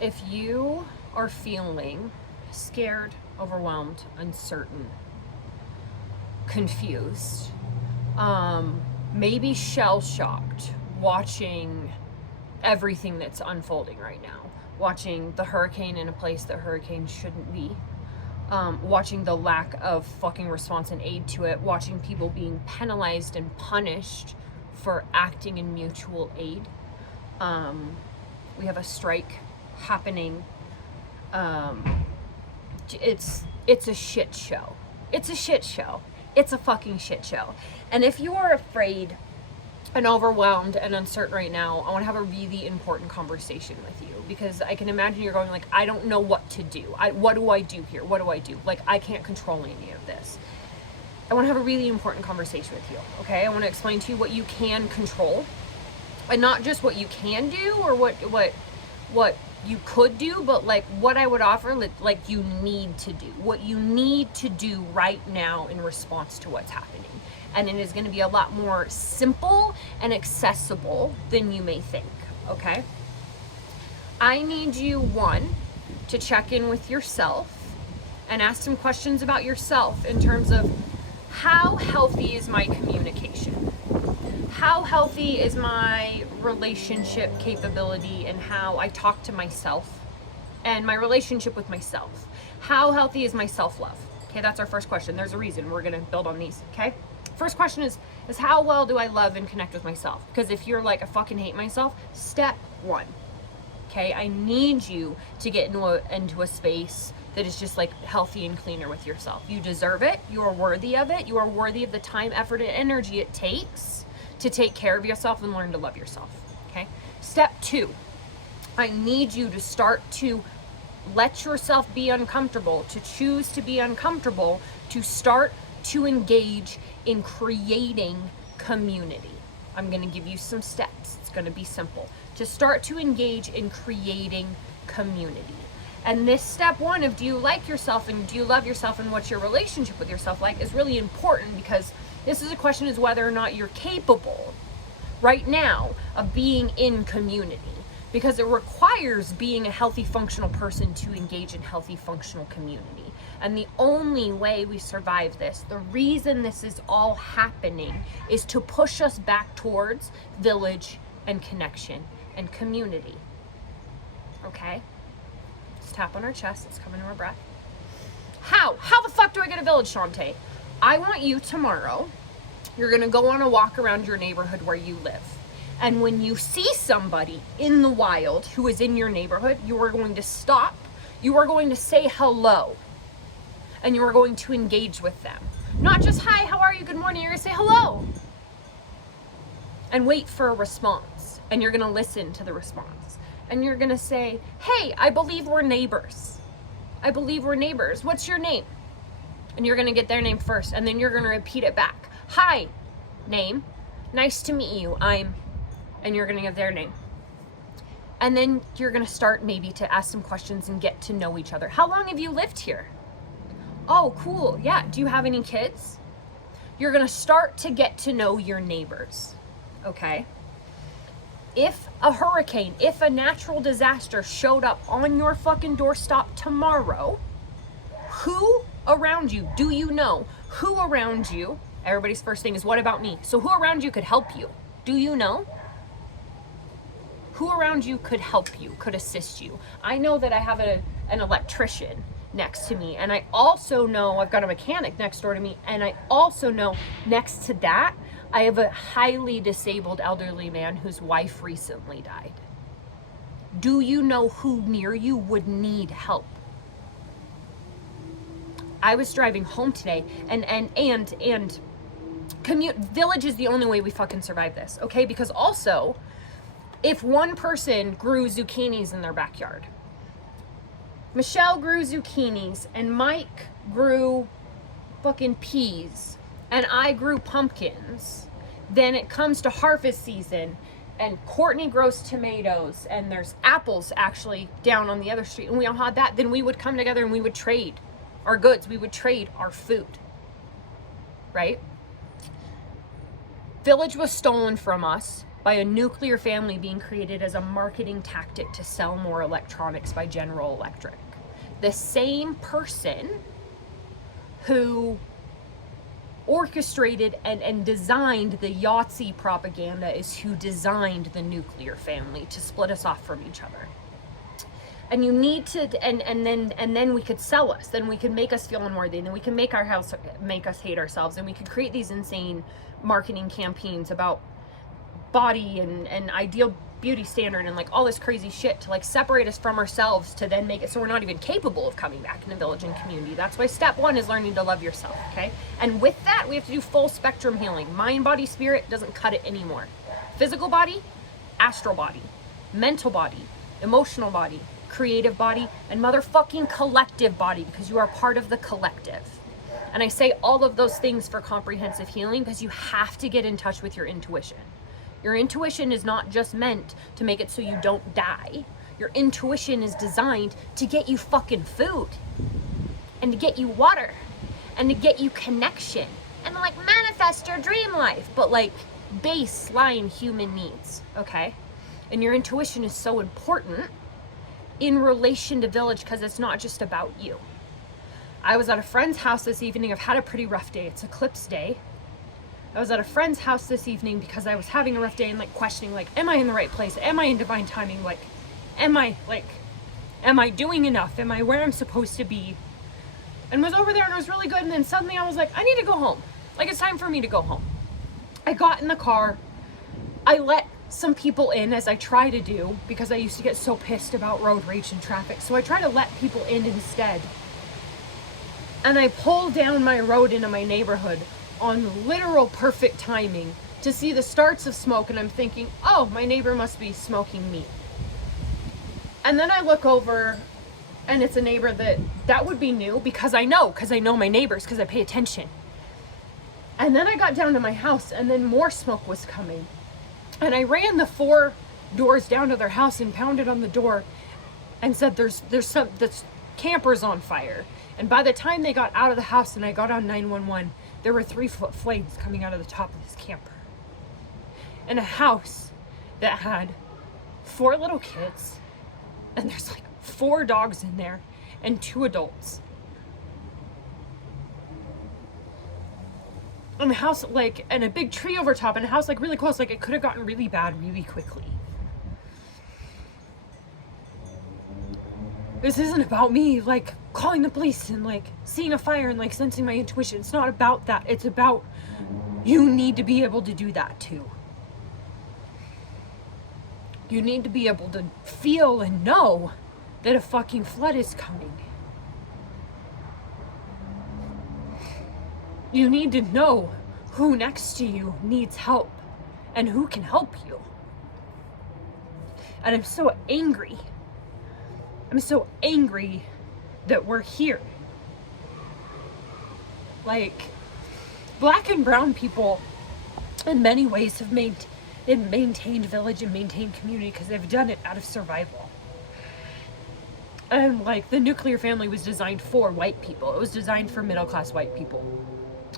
If you are feeling scared, overwhelmed, uncertain, confused, maybe shell-shocked, watching everything that's unfolding right now, watching the hurricane in a place that hurricanes shouldn't be, watching the lack of fucking response and aid to it, watching people being penalized and punished for acting in mutual aid. We have a strike happening. It's a shit show. It's a shit show. It's a fucking shit show. And if you are afraid and overwhelmed and uncertain right now, I want to have a really important conversation with you, because I can imagine you're going like, I don't know what to do. What do I do here? What do I do? Like, I can't control any of this. I want to have a really important conversation with you, okay? I want to explain to you what you can control, and not just what you can do or what you could do, but like what I would offer, like you need to do, what you need to do right now in response to what's happening. And it is going to be a lot more simple and accessible than you may think, okay? I need you, one, to check in with yourself and ask some questions about yourself in terms of, how healthy is my communication? How healthy is my relationship capability and how I talk to myself and my relationship with myself? How healthy is my self-love? Okay, that's our first question. There's a reason we're going to build on these, okay? First question is how well do I love and connect with myself? Because if you're like, I fucking hate myself, step one, okay? I need you to get into a space that is just like healthy and cleaner with yourself. You deserve it. You are worthy of it. You are worthy of the time, effort, and energy it takes to take care of yourself and learn to love yourself, okay? Step two, I need you to start to let yourself be uncomfortable, to choose to be uncomfortable, to start to engage in creating community. I'm going to give you some steps. It's going to be simple. To start to engage in creating community. And this step one of, do you like yourself and do you love yourself and what's your relationship with yourself like, is really important, because this is a question is whether or not you're capable right now of being in community, because it requires being a healthy, functional person to engage in healthy, functional community. And the only way we survive this, the reason this is all happening, is to push us back towards village and connection and community. Okay? Let's tap on our chest. Let's come into our breath. How the fuck do I get a village, Shantae? I want you tomorrow, you're going to go on a walk around your neighborhood where you live. And when you see somebody in the wild who is in your neighborhood, you are going to stop. You are going to say hello. And you are going to engage with them. Not just, hi, how are you, good morning. You're going to say hello. And wait for a response. And you're going to listen to the response. And you're going to say, hey, I believe we're neighbors. I believe we're neighbors. What's your name? And you're going to get their name first. And then you're going to repeat it back. Hi, name. Nice to meet you. I'm... And you're going to give their name. And then you're going to start maybe to ask some questions and get to know each other. How long have you lived here? Oh, cool. Yeah. Do you have any kids? You're going to start to get to know your neighbors. Okay? If a hurricane, if a natural disaster showed up on your fucking doorstep tomorrow, who around you, do you know? Who around you, everybody's first thing is, what about me? So who around you could help you? Do you know? Who around you could help you, could assist you? I know that I have an electrician next to me, and I also know I've got a mechanic next door to me, and I also know next to that I have a highly disabled elderly man whose wife recently died. Do you know who near you would need help? I was driving home today, and village is the only way we fucking survive this, okay? Because also, if one person grew zucchinis in their backyard, Michelle grew zucchinis, and Mike grew fucking peas, and I grew pumpkins, then it comes to harvest season, and Courtney grows tomatoes, and there's apples actually down on the other street, and we all had that, then we would come together and we would trade our goods, we would trade our food, right? Village was stolen from us by a nuclear family being created as a marketing tactic to sell more electronics by General Electric. The same person who orchestrated and designed the Yahtzee propaganda is who designed the nuclear family to split us off from each other. And you need to, and then we could sell us, then we could make us feel unworthy, and then we can make us hate ourselves, and we could create these insane marketing campaigns about body and ideal beauty standard and like all this crazy shit to like separate us from ourselves, to then make it so we're not even capable of coming back in the village and community. That's why step one is learning to love yourself, okay? And with that, we have to do full spectrum healing. Mind, body, spirit doesn't cut it anymore. Physical body, astral body, mental body, emotional body, creative body, and motherfucking collective body, because you are part of the collective. And I say all of those things for comprehensive healing because you have to get in touch with your intuition. Your intuition is not just meant to make it so you don't die. Your intuition is designed to get you fucking food, and to get you water, and to get you connection, and to like manifest your dream life, but like baseline human needs, okay? And your intuition is so important in relation to village because it's not just about you. I was at a friend's house this evening. I've had a pretty rough day. It's eclipse day. I was at a friend's house this evening because I was having a rough day and like questioning, like, am I in the right place? Am I in divine timing? Like, am I doing enough? Am I where I'm supposed to be? And was over there and it was really good. And then suddenly I was like, I need to go home. Like, it's time for me to go home. I got in the car. I let some people in, as I try to do, because I used to get so pissed about road rage and traffic. So I try to let people in instead. And I pulled down my road into my neighborhood on literal perfect timing to see the starts of smoke, and I'm thinking, oh, my neighbor must be smoking meat. And then I look over and it's a neighbor that would be new, because I know my neighbors, because I pay attention. And then I got down to my house and then more smoke was coming. And I ran the 4 doors down to their house and pounded on the door and said, there's camper's on fire. And by the time they got out of the house and I got on 911, there were 3-foot flames coming out of the top of this camper. In a house that had 4 little kids, and there's like 4 dogs in there and 2 adults. And the house, like, and a big tree over top, and a house like really close, like it could have gotten really bad really quickly. This isn't about me like calling the police and like seeing a fire and like sensing my intuition. It's not about that. It's about, you need to be able to do that too. You need to be able to feel and know that a fucking flood is coming. You need to know who next to you needs help and who can help you. And I'm so angry. I'm so angry that we're here. Like, Black and brown people in many ways have maintained village and maintained community because they've done it out of survival. And like, the nuclear family was designed for white people. It was designed for middle-class white people.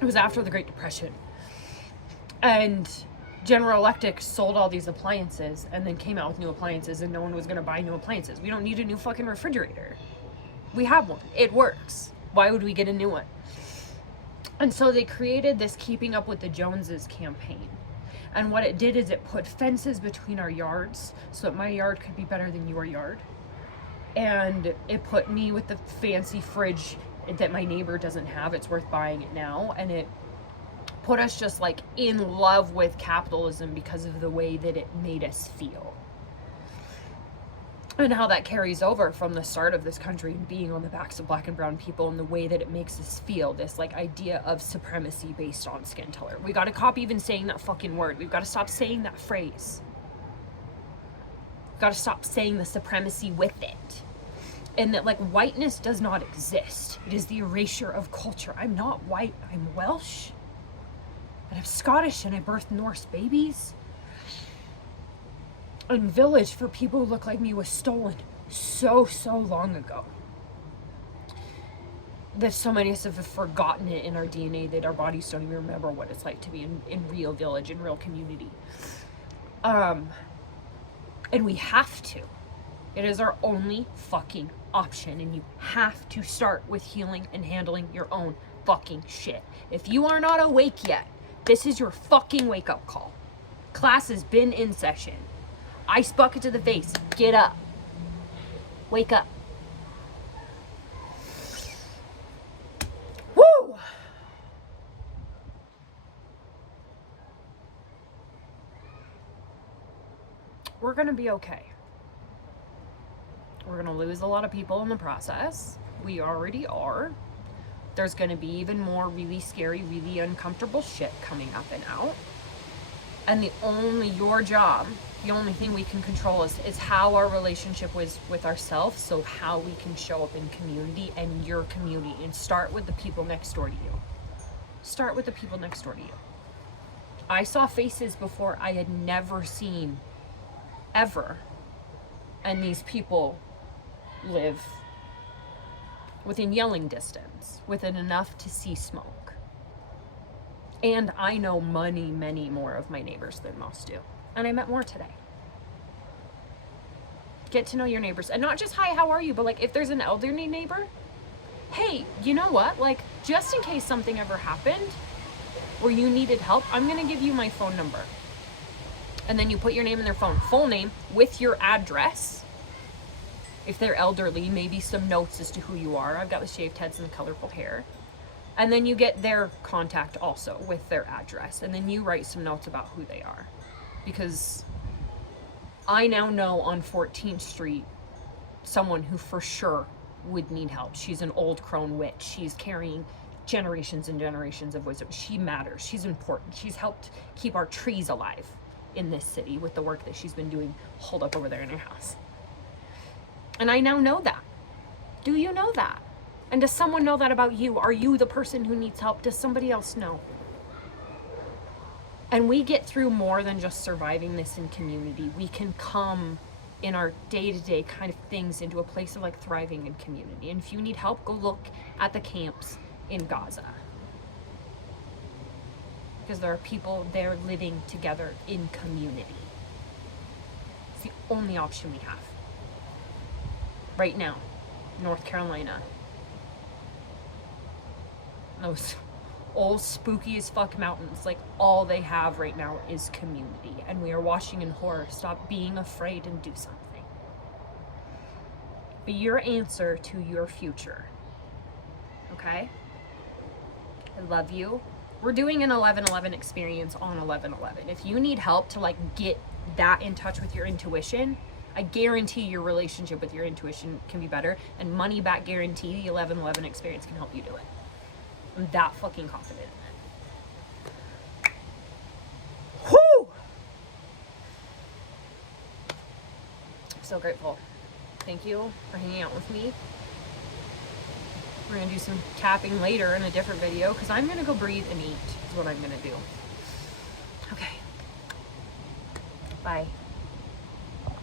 It was after the Great Depression. And General Electric sold all these appliances and then came out with new appliances, and no one was going to buy new appliances. We don't need a new fucking refrigerator. We have one. It works. Why would we get a new one? And so they created this Keeping Up with the Joneses campaign. And what it did is it put fences between our yards so that my yard could be better than your yard. And it put me with the fancy fridge that my neighbor doesn't have. It's worth buying it now. And it put us just like in love with capitalism because of the way that it made us feel. And how that carries over from the start of this country and being on the backs of Black and brown people, and the way that it makes us feel, this like idea of supremacy based on skin color. We gotta stop even saying that fucking word. We've gotta stop saying that phrase. We've gotta stop saying the supremacy with it. And that like whiteness does not exist. It is the erasure of culture. I'm not white, I'm Welsh. And I'm Scottish, and I birthed Norse babies. And village for people who look like me was stolen so long ago. That so many of us have forgotten it in our DNA, that our bodies don't even remember what it's like to be in real village, in real community. And we have to. It is our only fucking option, and you have to start with healing and handling your own fucking shit. If you are not awake yet, this is your fucking wake-up call. Class has been in session. Ice bucket to the face. Get up. Wake up. Woo! We're gonna be okay. We're gonna lose a lot of people in the process. We already are. There's gonna be even more really scary, really uncomfortable shit coming up and out. And your job, the only thing we can control is how our relationship was with ourselves, so how we can show up in community and your community, and start with the people next door to you. Start with the people next door to you. I saw faces before I had never seen ever, and these people live within yelling distance, within enough to see smoke. And I know many more of my neighbors than most do. And I met more today. Get to know your neighbors. And not just, hi, how are you? But like, if there's an elderly neighbor, hey, you know what? Like, just in case something ever happened or you needed help, I'm going to give you my phone number. And then you put your name in their phone, full name with your address. If they're elderly, maybe some notes as to who you are. I've got the shaved heads and the colorful hair. And then you get their contact also with their address. And then you write some notes about who they are. Because I now know on 14th Street someone who for sure would need help. She's an old crone witch. She's carrying generations and generations of wisdom. She matters. She's important. She's helped keep our trees alive in this city with the work that she's been doing holed up over there in her house. And I now know that. Do you know that? And does someone know that about you? Are you the person who needs help? Does somebody else know? And we get through more than just surviving this in community. We can come in our day-to-day kind of things into a place of like thriving in community. And if you need help, go look at the camps in Gaza. Because there are people there living together in community. It's the only option we have. Right now, North Carolina. Those old spooky as fuck mountains, like all they have right now is community. And we are watching in horror. Stop being afraid and do something. Be your answer to your future. Okay? I love you. We're doing an 11/11 experience on 11/11. If you need help to like get that in touch with your intuition, I guarantee your relationship with your intuition can be better, and money back guarantee the 11/11 experience can help you do it. I'm that fucking confident in it. Whew! So grateful. Thank you for hanging out with me. We're gonna do some tapping later in a different video because I'm gonna go breathe and eat is what I'm gonna do. Okay. Bye.